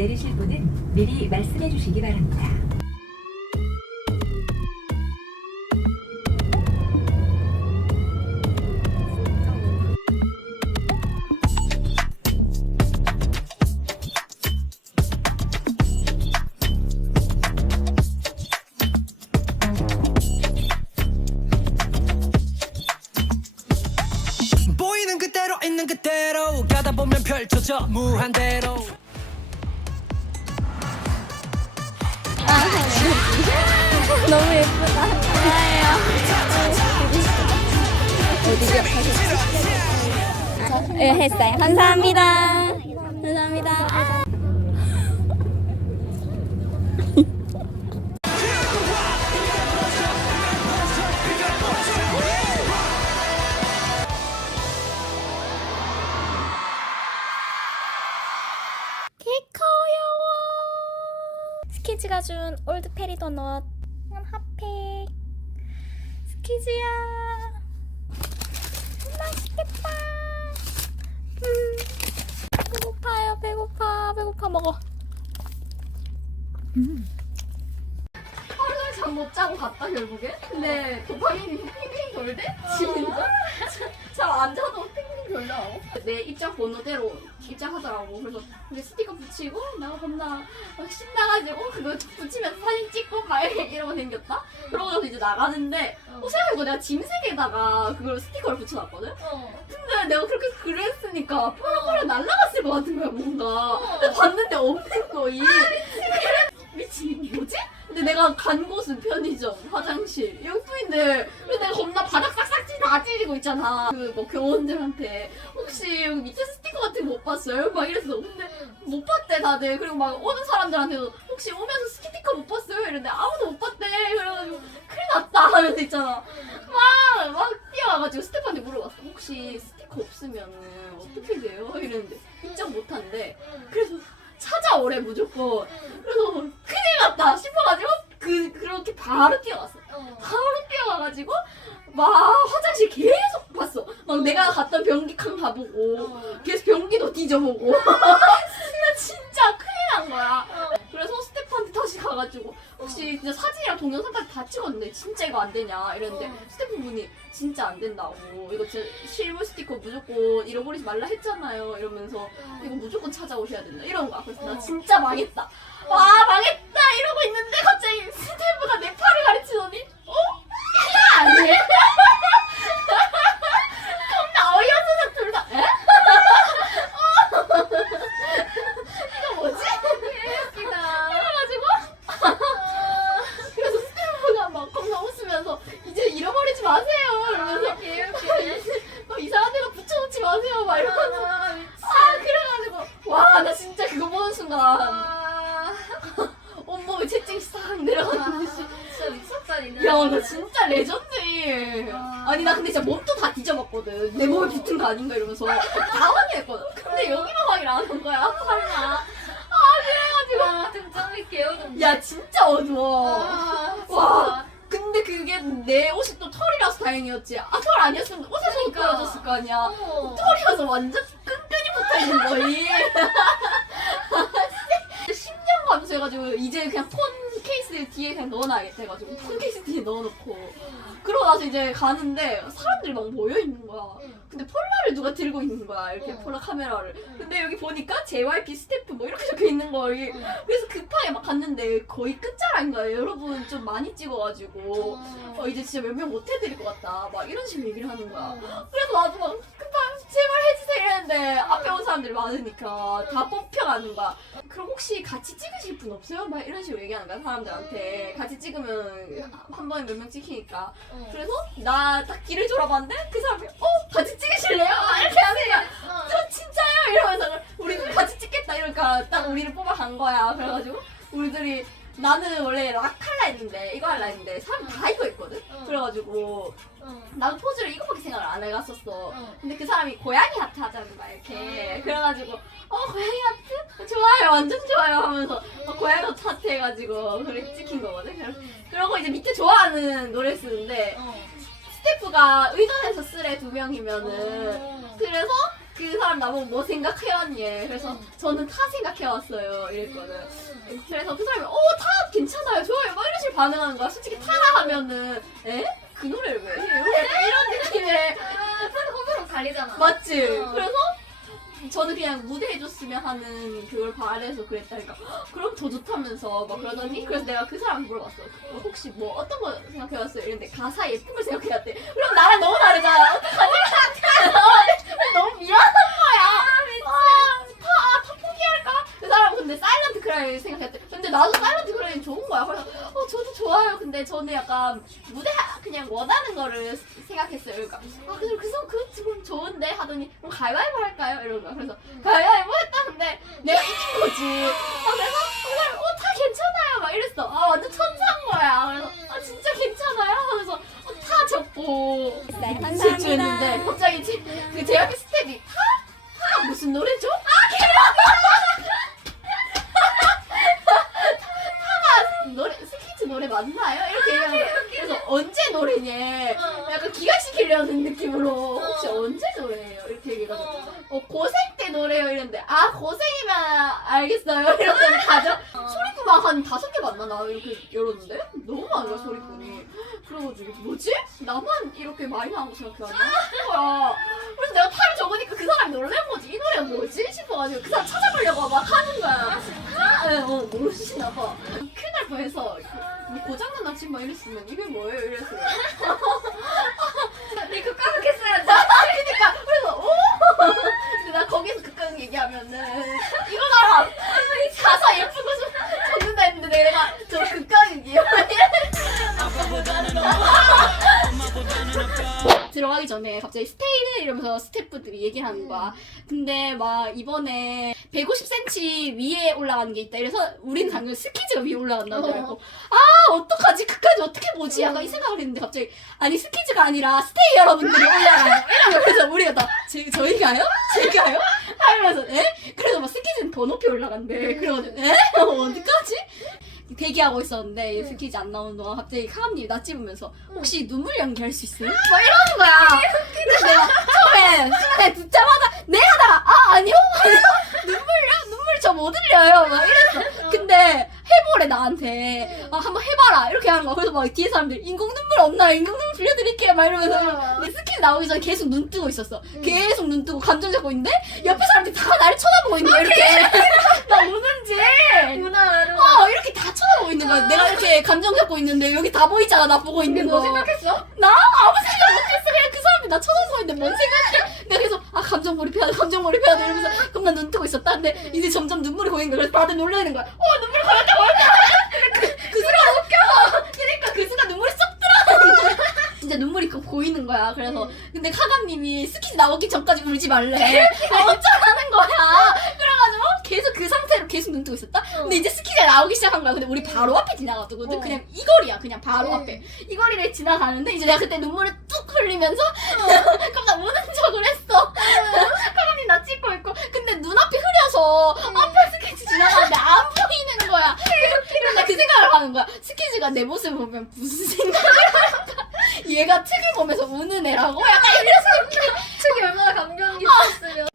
내리실 분은 미리 말씀해 주시기 바랍니다. 보이는 그대로 있는 그대로 가다 보면 펼쳐져 무한대로. 너무 예쁘다. 좋아요. 어디 기억하셨어요? 네, 했어요. 감사합니다. 감사합니다. 개커여워. 스키즈가 준 올드 페리 도넛 핫팩. 스키즈야 맛있겠다. 배고파요. 배고파 먹어. 하루를 잠 못 자고 갔다 결국에. 근데 도파민이 핑핑 돌대? 진짜? 잘 안 자도 핑핑 돌더라고. 내 입장 번호대로 입장하더라고. 그래서 근데 스티커 붙이고 나 겁나 막 신나가지고 그거 붙이면서 사진 찍고 가야겠 이러고 생겼다. 그러고 나서 이제 나가는데 생각해보니까 내가 짐색에다가 그걸 스티커를 붙여놨거든? 근데 내가 그렇게 글을 했으니까 펄펄 날아갔을 것 같은 거야 뭔가. 근데 봤는데 없는 거이. 미친 이게 뭐지? 근데 내가 간 곳은 편의점, 화장실, 영수인데 근데 내가 겁나 바닥 싹싹 다 찢고 있잖아. 그 뭐 교원들한테 혹시 여기 밑에 스티커 같은 거 못 봤어요? 막 이랬어. 근데 못 봤대 다들. 그리고 막 오는 사람들한테도 혹시 오면서 스티커 못 봤어요? 이랬는데 아무도 못 봤대. 그래가지고 큰일 났다 하면서 있잖아. 막 뛰어와가지고 스태프한테 물어봤어. 혹시 스티커 없으면 어떻게 돼요? 이랬는데 입장 못 한대. 그래서 찾아오래 무조건. 그래서 큰일 났다 싶어가지고 그렇게 바로 뛰어왔어. 바로 뛰어와가지고 막 화장실 계속 봤어. 막 내가 갔던 변기칸 가보고 계속 변기도 뒤져보고. 나 진짜 큰일 난 거야. 그래서 스태프한테 다시 가가지고 혹시 진짜 사진이랑 동영상까지 다 찍었는데 진짜 이거 안 되냐 이랬는데 스태프분이 진짜 안 된다고. 이거 진짜 실물 스티커 무조건 잃어버리지 말라 했잖아요 이러면서 이거 무조건 찾아오셔야 된다 이런 거야. 그래서 나 진짜 망했다. 와 망했다 이러고 있는데 갑자기 스태프가 내 팔을 가르치더니 이게 아니에요? 겁나 어이없어서 둘 다 에? 이거 뭐지? 그래가지고 그래서 스태프가 막 겁나 웃으면서 이제 잃어버리지 마세요 이러면서 막 이상한 데가 붙여놓지 마세요 막 이러면서 그래가지고 와 나 진짜 그거 보는 순간 온몸에 채찍이 싹 내려가는 듯이. 진짜 미쳤다 니네. 야, 나 진짜 레전드임. 아니, 나 근데 진짜 몸도 다 뒤져봤거든. 내 몸에 붙은 거 아닌가 이러면서 다 확인했거든. 근데 여기만 확인 안 한 거야, 설마. 그래가지고. 등장이 개어던데. 야, 진짜 어두워. 와. 와. 근데 그게 내 옷이 또 털이라서 다행이었지. 털 아니었으면 옷에서 그러니까. 떨어졌을 거 아니야. 털이어서 완전 끈끈이 붙어있는 거이. 10년 가면서 해가지고 이제 그냥 폰 케이스 뒤에 그냥 넣어놔야겠다 해가지고 폰 케이스 뒤에 넣어놓고 그러고 나서 이제 가는데 사람들이 막 모여있는 거야. 근데 폴라를 누가 들고 있는 거야. 이렇게 폴라 카메라를. 근데 여기 보니까 JYP 스태프 뭐 이렇게 적혀 있는 거야. 그래서 급하게 막 갔는데 거의 끝자락인 거야. 여러분 좀 많이 찍어가지고 이제 진짜 몇 명 못 해드릴 것 같다 막 이런 식으로 얘기를 하는 거야. 그래서 나도 막 급하게 제발 해주세요 이랬는데 앞에 온 사람들이 많으니까 다 뽑혀가는 거야. 그럼 혹시 같이 찍으실 분 없어요? 막 이런 식으로 얘기하는 거야 사람들한테. 같이 찍으면 한 번에 몇 명 찍히니까. 그래서 나 딱 길을 돌아봤는데 그 사람이 같이 찍으실래요? 막 이렇게 하는 거야. 저 진짜요? 이러면서 우리 같이 찍겠다 이러니까 딱 우리를 뽑아간 거야. 그래가지고 우리들이 나는 원래 락 할라 했는데 이거 할라 했는데 사람 다 이거 했거든? 그래가지고 나도 포즈를 이거밖에 생각을 안 해갔었어. 근데 그 사람이 고양이 하트 하자는 거야 이렇게. 그래가지고 고양이 하트? 좋아요 완전 좋아요 하면서 고양이 하트 해가지고 그래 찍힌 거거든. 그러고 이제 밑에 좋아하는 노래 쓰는데 스태프가 의전해서 쓰래 2명이면은. 그래서 그 사람 나보고 뭐 생각해왔니? 그래서 저는 타 생각해왔어요. 이랬거든. 그래서 그 사람이 타 괜찮아요. 좋아요. 막 이런 식으로 반응하는 거야. 솔직히 타라 하면은 에? 그 노래를 왜 해요? 약간 이런 느낌의 호불호 갈리잖아. 맞지? 어. 그래서 저는 그냥 무대 해줬으면 하는 그걸 바래서 그랬다니까. 그럼 더 좋다면서 막 그러더니 그래서 내가 그 사람 물어봤어. 혹시 뭐 어떤 거 생각해왔어요? 이랬는데 가사 예쁜 걸 생각해왔대. 그럼 나랑 너무 다르잖아. 어떡하지? 너무 미안한 거야. 다 포기할까? 그 사람 근데 사일런트 크라이 생각했대. 근데 나도 사일런트 크라이 좋은 거야. 그래서 저도 좋아요. 근데 저는 약간 무대 그냥 원하는 거를 생각했어요. 그러니까 그럼 그 지금 좋은데 하더니 그럼 가위바위보 할까요? 이러는 거야. 그래서 가위바위보 했다는데 내가 이긴 거지. 그래서 그 사람이 다 괜찮아요. 막 이랬어. 완전 천사인 거야. 그래서 진짜 괜찮아요? 하면서 타 적고 질주했는데 갑자기 제 앞에 스텝이 타 무슨 노래죠? 타가 노래 스키즈 노래 맞나요? 이렇게 얘기하는 거야. 그래서 언제 노래냐? 약간 기각시키려는 느낌으로 혹시 언제 노래예요? 이렇게 얘기해가지고 고생 때 노래요 이랬는데 고생이면 알겠어요 이러면 가죠. 소리꾼만 한 5개 맞나 나 이렇게 열었는데 너무 많은 거야 소리꾼이. 그래가지고 뭐지? 나만 이렇게 많이 나온 거 생각해왔나? 거야. 그래서 내가 타를 적으니까 그 사람이 놀란 거지. 이 노래가 뭐지? 싶어가지고 그 사람 찾아보려고 막 하는 거야. 진짜? 네, 모르시나 봐. 큰일 날 뻔해서 뭐 고장난 나침 막 이랬으면 이게 뭐예요? 이랬어요. 근데 극강을 했어야지. 그러니까 그래서 근데 나 거기서 극강 얘기하면은 이거잖아. 가사 예쁜 거 적는다 했는데 내가 저 극강이에요. 들어가기 전에 갑자기 스테이는 이러면서 스태프들이 얘기하는 거야. 근데 막 이번에 150cm 위에 올라가는 게 있다. 이래서 우리는 당연히 스키즈가 위에 올라간다고 알고 어떡하지? 그까지 어떻게 보지? 약간 이 생각을 했는데 갑자기 아니 스키즈가 아니라 스테이 여러분들이 올라가요. 이러면 그래서 우리가 다 저희가요? 제가요? 하면서 그래서 막 스키즈는 더 높이 올라간대. 그래가지고 어디까지? 대기하고 있었는데 스키즈 안 나오는 동안 갑자기 카감님이 나 찝으면서 혹시 눈물 연기할 수 있어요? 막 이러는 거야. 그래서 내가 처음에 듣자마자 네 하다가 아니요? 눈물요? 눈물 저 못 흘려요. 막 이랬어. 근데 해보래 나한테 한번 해봐라 이렇게 하는 거야. 그래서 막 뒤에 사람들이 인공 눈물 없나요? 인공 눈물 빌려드릴게요 막 이러면서 근데 스키즈 나오기 전에 계속 눈 뜨고 있었어. 계속 눈 뜨고 감정 잡고 있는데 옆에 사람들이 다 나를 쳐다보고 있는 거야. 이렇게 나 우는지 이렇게 다 쳐다보고 있는 거야. 내가 이렇게 감정 잡고 있는데 여기 다 보이잖아. 나 보고 있는 거. 뭐 생각했어? 나 아무 생각 못했어. 그냥 그 사람이 나 쳐다보고 있는데 뭔 생각해? 내가 계속 감정 몰입해야 돼 이러면서 그럼 나 눈 뜨고 있었다. 근데 이제 점점 눈물이 고이는 거야. 그래서 다들 놀라는 거야. 눈물이 고였다. 그 순간 웃겨. 그러니까 그 순간 눈물이 쏙 들어가는 거야. 진짜 눈물이 고이는 거야. 그래서 근데 카감님이 스키즈 나오기 전까지 울지 말래. 어쩌라는 거야. 그래가지고 계속 그 상태로 계속 눈 뜨고 있었다. 근데 이제 스키즈가 나오기 시작한 거야. 근데 우리 바로 앞에 지나갔거든. 그냥 이 거리야. 그냥 바로 앞에. 이 거리를 지나가는데 이제 내가 그때 눈물을 뚝 흘리면서 그럼 나 우는 척을 했어. 카감님 나 찍고 있고. 근데 눈앞이 흐려서 앞에 스키즈 지나가는데 안 보이는 거야. 그래서 나 그 생각을 하는 거야. 스키즈가 내 모습을 보면 무슨 생각을 할까? 얘가 특이 보면서 우는 애라고? 약간 이랬어. 특이 얼마나 감정이 있었으면.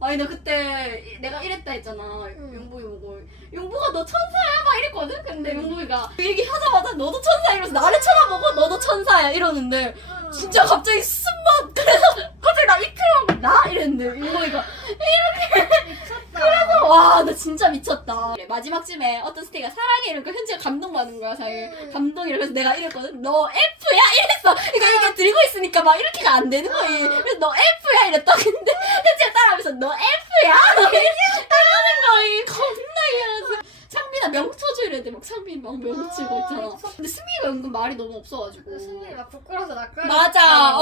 아니 나 그때 내가 이랬다 했잖아. 용복이 보고 용복아 너 천사야? 막 이랬거든? 근데 용복이가 그 얘기 하자마자 너도 천사야 이러면서 나를 쳐다보고 너도 천사야 이러는데 진짜 갑자기 숨막 그래서 갑자기 나 이틀하고 나? 이랬는데 용복이가 그래서 와 나 진짜 미쳤다. 마지막쯤에 어떤 스테이가 사랑해 이러니까 현지가 감동받는 거야. 자기 감동이라. 그래서 내가 이랬거든. 너 F야? 이랬어. 그러니까 이게 들고 있으니까 막 이렇게가 안 되는 거야. 그래서 너 F야? 이랬다. 근데 현지가 따라하면서 너 F야? 이러는 거야. 겁나 이러면서 창빈아 명쳐줘 이랬는데 막 창빈이 막 명치고 있잖아. 근데 승민이가 은근 말이 너무 없어가지고 승민이 막 부끄러워서 낯가리. 맞아.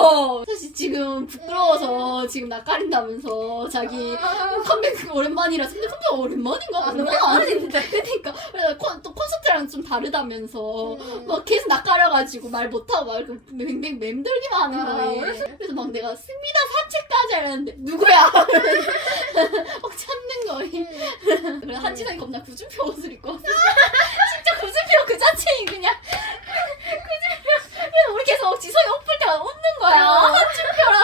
사실 지금 부끄러워서 지금 낯가린다면서 자기 컴백 오랜만이라서. 근데 컴백 오랜만인가? 아닌데. 그러니까 그래서 또 콘서트랑 좀 다르다면서 막 계속 낯가려가지고 말 못하고 막 이렇게 맹맹 맴돌기만 하는 거예요. 그래서 막 내가 승민아 사채까지 하려는데 누구야? 막 찾는 거예요. 그래서 한진환이 겁나 구준표 옷을 입고 왔어. 진짜 구준표 그 자체인 그냥 구준표. 그래서 우리 계속 지성이 옷 볼 때마다 웃는 거야. 한준표랑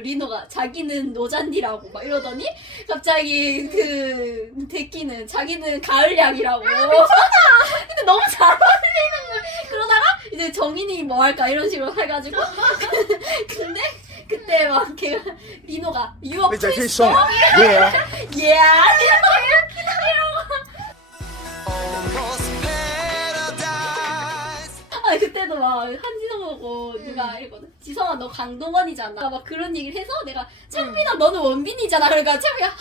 리노가 자기는 노잔디라고 막 이러더니 갑자기 그 데키는 자기는 가을약이라고. 근데 너무 잘 어울리는 거야. 그러다가 이제 정인이 뭐 할까 이런 식으로 해가지고 근데 그때 막 걔가 리노가 You are pretty strong. Yeah. Yeah. 아 그때도 막 한지성 보고 누가 이러거든. 지성아 너 강동원이잖아. 막 그런 얘기를 해서 내가 창빈아 너는 원빈이잖아. 그러니까 창빈이가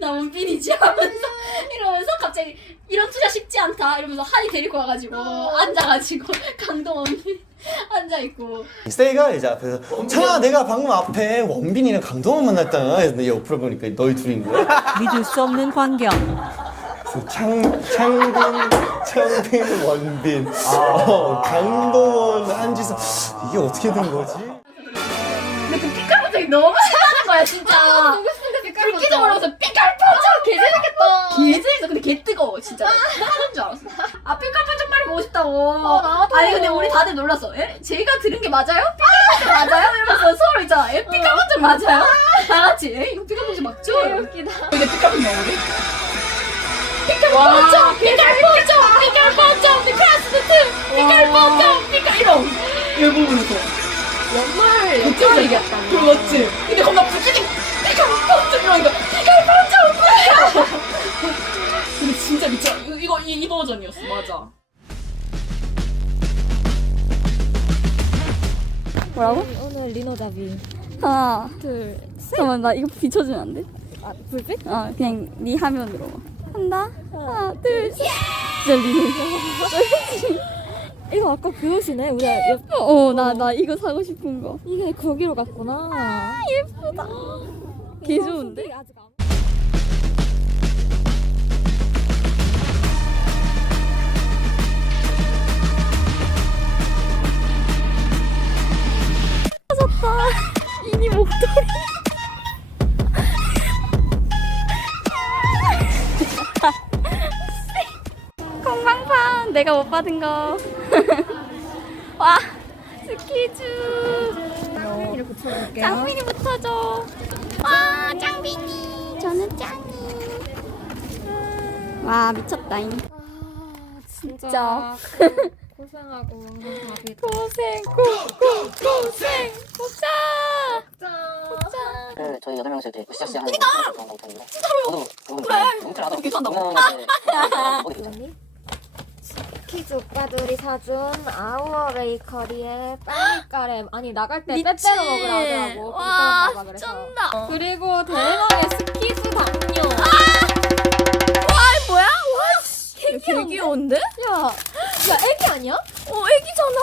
하나 원빈이지 하면서 이러면서 갑자기 이런 투자 쉽지 않다 이러면서 한이 데리고 와가지고 앉아가지고 강동원빈 앉아있고. 세이가 이제 앞에서 창아 내가 방금 앞에 원빈이랑 강동원 만났다. 근데 옆으로 보니까 너희 둘인 거야. 믿을 수 없는 광경. 창빈 원빈 강동원 한지성 이게 어떻게 된 거지? 근데 그 삐깔 표정이 너무 신나는 거야 진짜. 불기둥 올라오면서 삐깔 표정 개재밌겠다. 개재밌어. 근데 개 뜨거워 진짜. 하는 줄 알았어. 아 삐깔 표정 빨리 보고 싶다고. 나도. 아니 근데 우리 다들 놀랐어. 에? 제가 들은 게 맞아요? 삐깔 표정 맞아요? 이러면서 서로 있잖아. 에? 삐깔 표정 맞아요? 다 같이 에? 이거 삐깔 표정 맞죠? 웃기다. 근데 삐깔 표정 나오네. 삐깔 표정! 삐깔 표정! 삐깔 표정! 클래스 트! 삐깔 표정! 삐깔 이런! 이거 보면서 정말 역전 얘기했다. 그렇지. 근데 겁나 부지직 삐깔 표정 이러니까 삐깔 표정! 근데 진짜 미쳐. 이 버전이었어. 맞아. 뭐라고? 오늘 리노 잡이. 하나, 둘. 잠깐만 나 이거 비춰주면 안 돼? 아 불빛? 그냥 네 화면으로 한다. 하나, 둘, 셋. 진짜 리노. 이거 아까 그 옷이네. 우리 나 이거 사고 싶은 거. 이게 거기로 갔구나. 예쁘다. 개 좋은데? 아직 안. 이니 목도리. 건강판 내가 못 받은 거. 와 스키즈. 짱이를 붙여볼게요. 짱민이 붙어줘. 와 짱민이. 저는 짱이. 와 미쳤다잉. 진짜. 고생하고 왕건 밥이 고생 고자. 그 저희 8명에서 이렇게 으쌰으쌰 하는 그런 거 있던데 저도 그래 뭉클하다 어디 있죠? 키즈 오빠들이 사준 아우어 베이커리의 빨리까레. 아니 나갈 때 미치. 빼빼로 먹으라 하더라고. 와, 와 그래서. 쩐다. 그리고 대박의 스키스 담요. 뭐야? 와 되게 귀여운데? 야 애기 아니야? 애기잖아.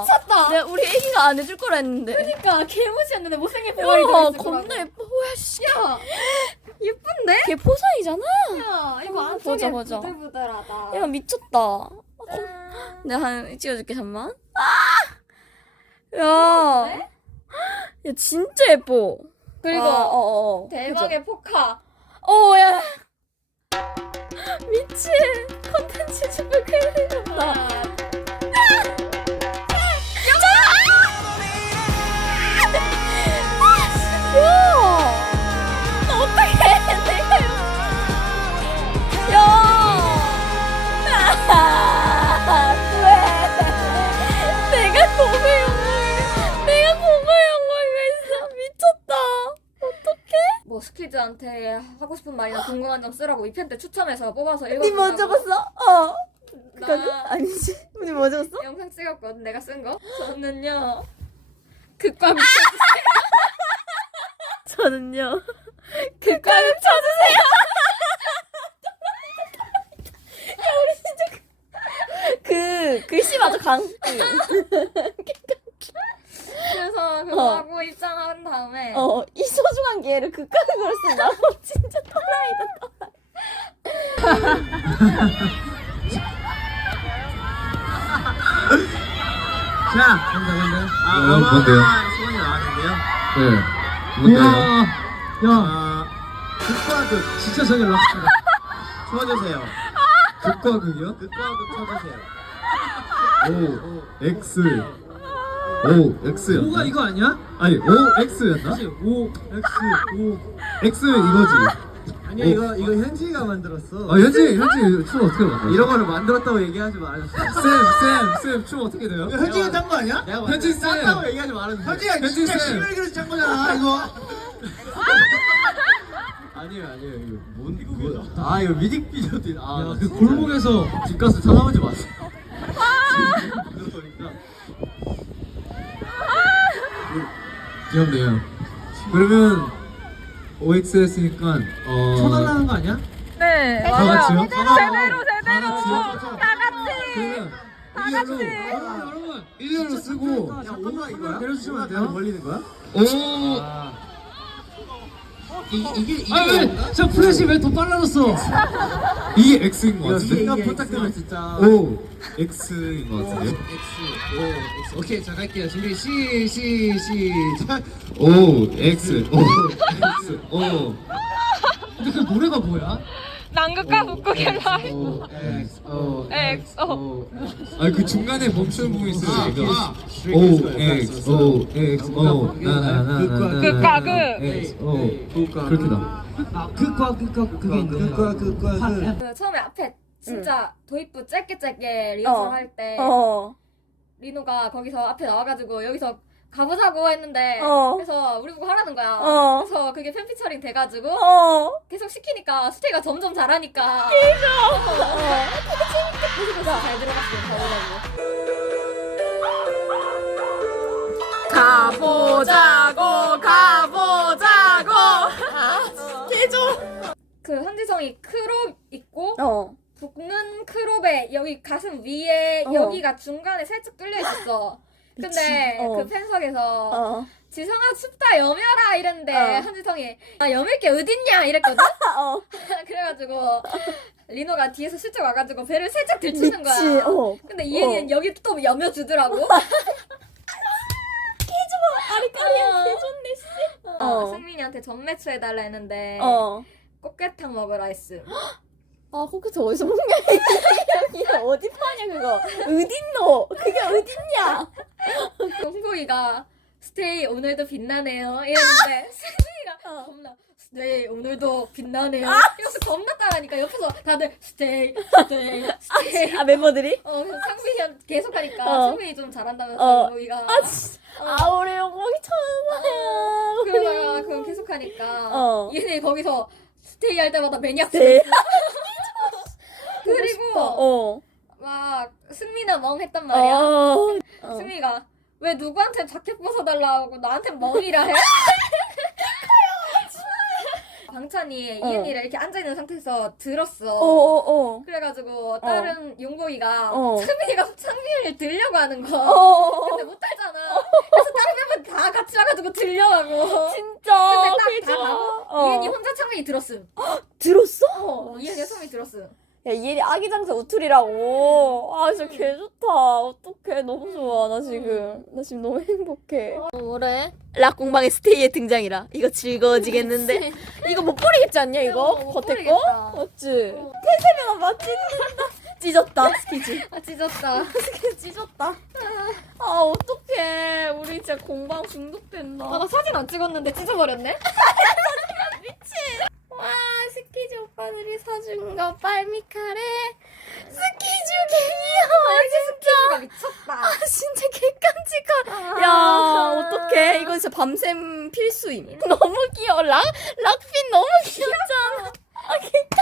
미쳤다. 내가 우리 애기가 안 해줄 거라 했는데. 그러니까 개무시였는데 못생긴 야, 보라리 들어있을 겁나 거라고. 예뻐. 뭐야, 씨. 야 예쁜데? 걔 포사이잖아. 야 이거 보자, 안쪽에 보자. 부들부들하다. 야, 미쳤다. 내가 한 찍어줄게, 잠만. 야. 야, 진짜 예뻐. 그리고 대박의 포카. 야. 미친. 컨텐츠 super 크리에이터다. 뭐 스키즈한테 하고 싶은 말이나 궁금한 점 쓰라고 이 편 때 추첨해서 뽑아서 읽어. 니 뭐 적었어? 그거는? 나 아니지. 니 뭐 적었어? 영상 찍었거든. 내가 쓴 거. 저는요 극과 미쳐. 저는요. 극과를 쳐주세요. 야, 우리 진짜 그 글씨마저 강. 그래서 그거 하고 입장한 다음에 이 소중한 기회를 극과를 걸었어. 나 진짜 또라이다. 자, 뭔데요? 소원이 나왔는데요. 네. 뭔데요? 야, 극과 극 진짜 소원이 나왔습니다. 쳐주세요. 극과 극이요? 극과 극 쳐주세요. O, X, OX였나? O가 이거 아니야? 아니 OX였나? 그치? O, X, O. X 이거지. 아니야 이거 현지가 만들었어. 현지 춤 어떻게 만들어? 이런 거를 만들었다고 얘기하지 말아줬어. 쌤 춤 어떻게 돼요? 현지가 짠 거 아니야? 현지 쌤. 짠다고 얘기하지 말아줬어. 현지가 현지 진짜 쌤. 시밀그래서 짠 거잖아 이거. 아니에요 이거 뭔 아 이거 뮤직비디오도 그 골목에서 집 가서 찾아보지 마세요. 그러니까 귀엽네요. 그러면 OX 했으니까 쳐달라는 거 아니야? 네. 다 같이요? 제대로. 다 같이. 여러분 일렬로 쓰고 잠깐만 이거야? 내려주시면 안 돼요? 걸리는 거야? 오. 이게 왜? 저 플래시 왜 더 빨라졌어? 이게 X인 것 같은데? 이거 부탁드리면 진짜. O X인 것 같은데? X. 오케이 자 갈게요. 준비 시작. O X O. 근데 그 노래가 뭐야? 남극과 북극의 라이. O X, O. 아니 그 중간에 멈추는 부분이 있어요. 이거. O O X O 나나나나 극과 극. X O 그렇게 나. 극과 그게 있네. 극과 그 처음에 앞에 진짜 도입부 짧게 리허설 할 때 리노가 거기서 앞에 나와가지고 여기서 가보자고 했는데 그래서 우리 보고 하라는 거야. 그래서 그게 팬피처링 돼가지고 계속 시키니까 스테이가 점점 잘하니까 그래서 잘 들어갔어요. 가보자고 그 한지성이 크롭 입고 붓는 크롭에 여기 가슴 위에 여기가 중간에 살짝 뚫려 있었어. 근데 그 팬석에서 지성아 춥다 여며라 이랬는데 한지성이 아 여밀 게 어딨냐 이랬거든? 그래가지고 리노가 뒤에서 슬쩍 와가지고 배를 살짝 들치는 거야. 근데 이은이는 여기 또 여며주더라고. 아리까리야 개좋네 씨. 승민이한테 전매추 해달라 했는데 꽃게탕 먹으라 했음. 아 코크트 어디서 먹냐 이게 어디 파냐 그거 어딨노 그게 어딨냐. 홍보이가 스테이 오늘도 빛나네요 이랬는데 승민이가 겁나 스테이 오늘도 빛나네요 이러면서 겁나 따라하니까 옆에서 다들 스테이 아 멤버들이? 그래서 상민이한테 계속 하니까 상민이 좀 잘한다면서 홍보이가 우리 영광이 천사야. 그러다가 그럼 계속 하니까 얘네 거기서 스테이 할 때마다 매니악 쓰고 스테이. 그리고 막 승민아 멍 했단 말이야. 승민이가 왜 누구한테 자켓 벗어달라고 나한테 멍이라 해? 방찬이 이은이를 이렇게 앉아있는 상태에서 들었어. 그래가지고 다른 용보이가 승민이가 상민이를 들려고 하는 거. 근데 못 달잖아. 그래서 다른 멤버 다 같이 와가지고 들려가고. 진짜 근데 딱 다 가고 이은이 혼자 상민이 들었음. 들었어? 이은이가 상민이 들었음. 야 이엘이 아기장사 우툴이라고. 아 진짜 개 좋다. 어떡해 너무 좋아. 나 지금 너무 행복해. 뭐래? 락공방의 스테이의 등장이라 이거 즐거워지겠는데. 이거 못 버리겠지 않냐 이거? 겉에 거? 맞지? 태세명아 맞지? 찢었다 스키즈. 찢었다. 스키즈 찢었다. 아 어떡해 우리 진짜 공방 중독된다. 나 사진 안 찍었는데 찢어버렸네? 와 스키즈 오빠들이 사준 거 빨미카레. 스키즈 개 귀여워 진짜. 미쳤다. 아 진짜 개깜찍한. 야 어떡해 이거 진짜 밤샘 필수임. 너무 귀여워. 락핀 너무 귀엽잖아. 아 개깜찍.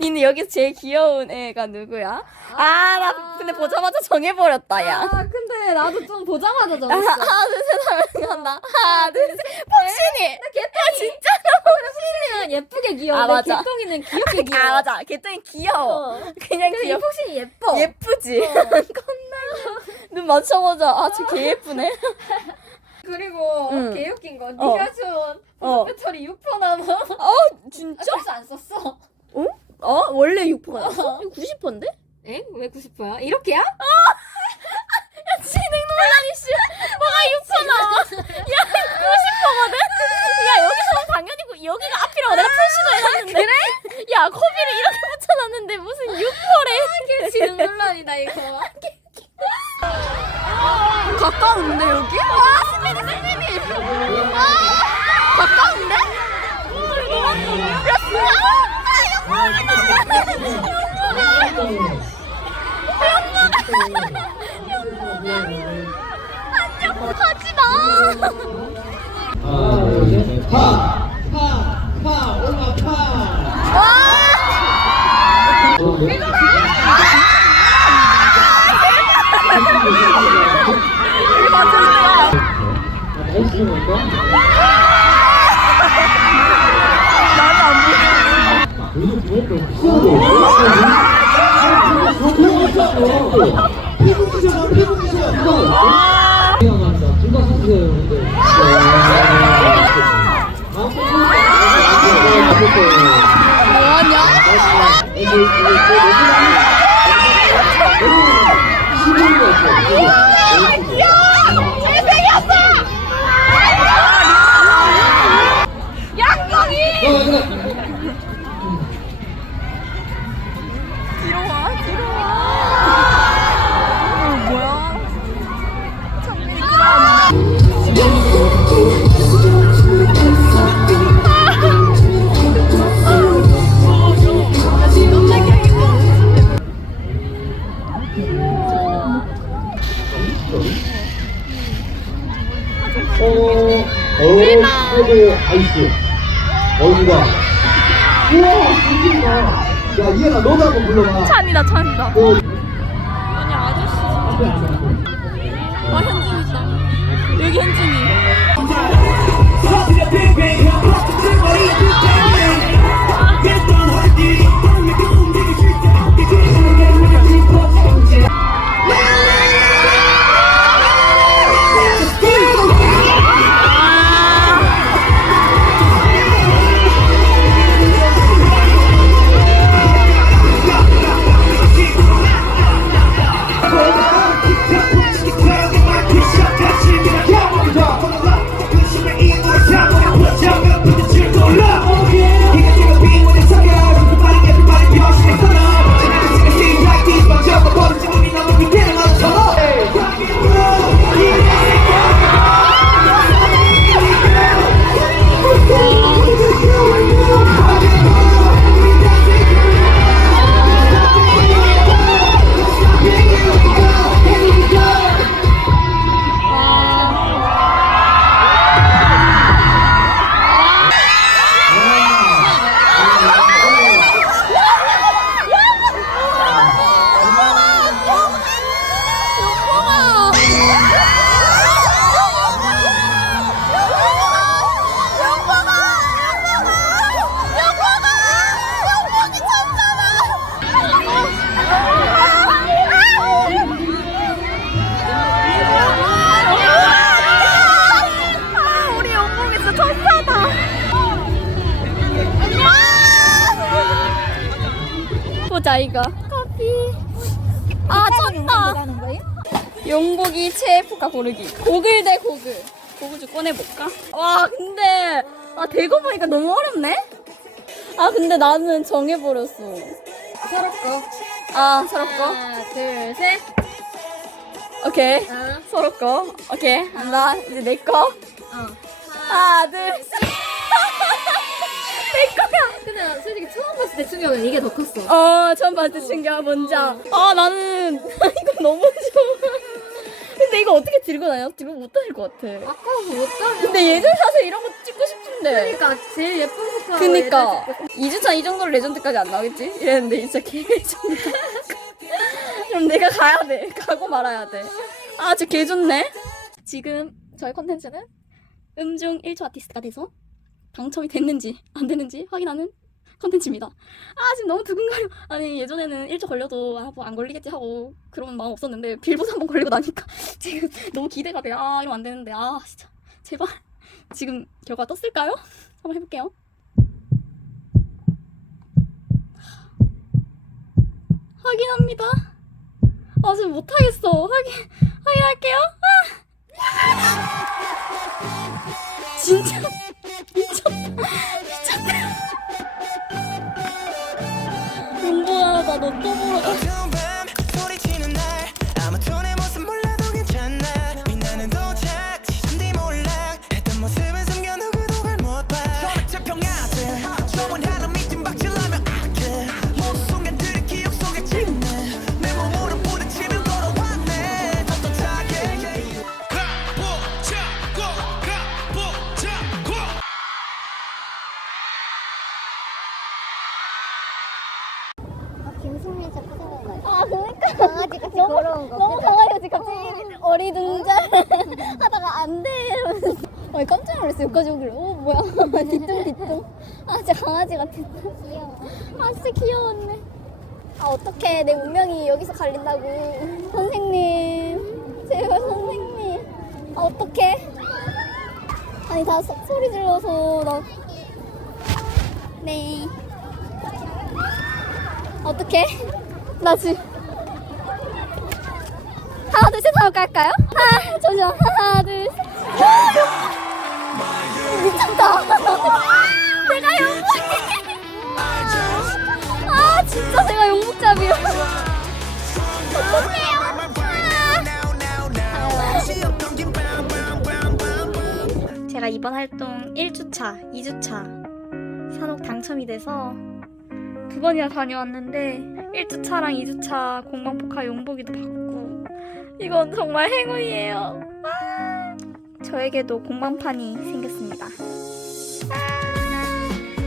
니는 여기서 제일 귀여운 애가 누구야? 아 나 근데 보자마자 정해버렸다 야. 근데 나도 좀 보자마자 정했어. 하나 둘셋 하면 간다. 하나 둘셋 폭신이. 아 진짜로 폭신이는 예쁘게 귀여워. 아, 맞아. 개똥이는 귀엽게 귀여워. 아 맞아 개똥이 귀여워. 그냥 근데 이 귀엽. 폭신이 예뻐. 예쁘지. 겁나. 눈 맞춰보자. 아 저 개 예쁘네. 그리고 응. 개 웃긴 거 네가 준 배터리 6% 남아. 진짜? 그래서 안 썼어. 원래 6%가 나왔어? 이거 90%인데? 에? 왜 90%야? 이렇게야? 진행 논란이 씨. 뭐가 6% 나와? 야 90%거든? 야 여기서 당연히 여기가 앞이라고 내가 표시도 해놨는데. 그래? 야 코비를 이렇게 붙여놨는데 무슨 6%래? 지능 논란이다 이거. 가까운데 여기? 와 스미디 와 가까운데? 야 진짜? 안녕 가지마. 최고 아이스 어디가 우와 진짜 야 이해나 너도 한번 불러봐 찬이다 찬이다. 어. 아니 아저씨 진짜. 아 현진 있다. 여기 현진이. 보자 이거 커피. 아 쩐다. 용복이 체프가 고르기. 고글 대 고글. 고글 좀 꺼내볼까? 와 근데 아 대고 보니까 너무 어렵네. 아 근데 나는 정해버렸어. 서로 거. 아 서로 거. 하나, 둘, 셋. 오케이. 서로 거. 오케이. 한다. 이제 내 거. 하나 둘 셋. 내 거야. 근데 솔직히 처음 봤을 때 충격은 이게 더 컸어. 처음 봤을 때 충격 뭔지 알아. 아 나는 이거 너무 좋아. 근데 이거 어떻게 들고 다녀? 들고 못 다닐 것 같아. 아까워서 못 다녀. 근데 예전 사실 이런 거 찍고 싶은데. 그러니까 제일 예쁜 포카. 그니까 2주차 이 정도로 레전드까지 안 나오겠지? 이랬는데 진짜 개 레전드. 그럼 내가 가야 돼. 가고 말아야 돼. 아 진짜 개 좋네. 지금 저의 컨텐츠는 음중 1초 아티스트가 돼서 당첨이 됐는지 안 됐는지 확인하는 컨텐츠입니다. 아 지금 너무 두근거려. 아니 예전에는 1초 걸려도 아 뭐 안 걸리겠지 하고 그런 마음 없었는데 빌보드 한번 걸리고 나니까 지금 너무 기대가 돼. 아 이러면 안 되는데 아 진짜 제발. 지금 결과 떴을까요? 한번 해볼게요. 확인합니다. 아 지금 못하겠어. 확인할게요. 아! 진짜 미쳤다. 용보야 나 너 또 보러 가. 너무 당황해가지고 갑자기 어리둥절 하다가 안 돼. 이러면서 깜짝 놀랐어. 여기까지 오길래 뭐야 뒤뚱 아 진짜 강아지 같았어. 귀여워. 아 진짜 귀여웠네. 아 어떡해 내 운명이 여기서 갈린다고. 선생님 제발 선생님. 아 어떡해. 아니 다 소리 질러서 나. 네. 어떡해. 나 지금 하나 둘 셋 하고 갈까요? 잠시만 하나 둘 셋. 미쳤다. 내가 영국이. 아 진짜 제가 영국잡이야. 어떡해요. 제가 이번 활동 1주차, 2주차 산옥 당첨이 돼서 2번이나 다녀왔는데 1주차랑 2주차 공방포카 용보기도 받고 이건 정말 행운이에요. 저에게도 공방판이 생겼습니다.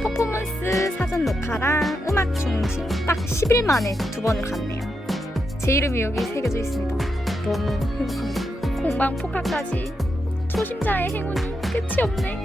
퍼포먼스 사전 녹화랑 음악 중심 딱 10일 만에 2번을 갔네요. 제 이름이 여기 새겨져 있습니다. 너무 행복합니다. 공방포카까지 초심자의 행운이 끝이 없네.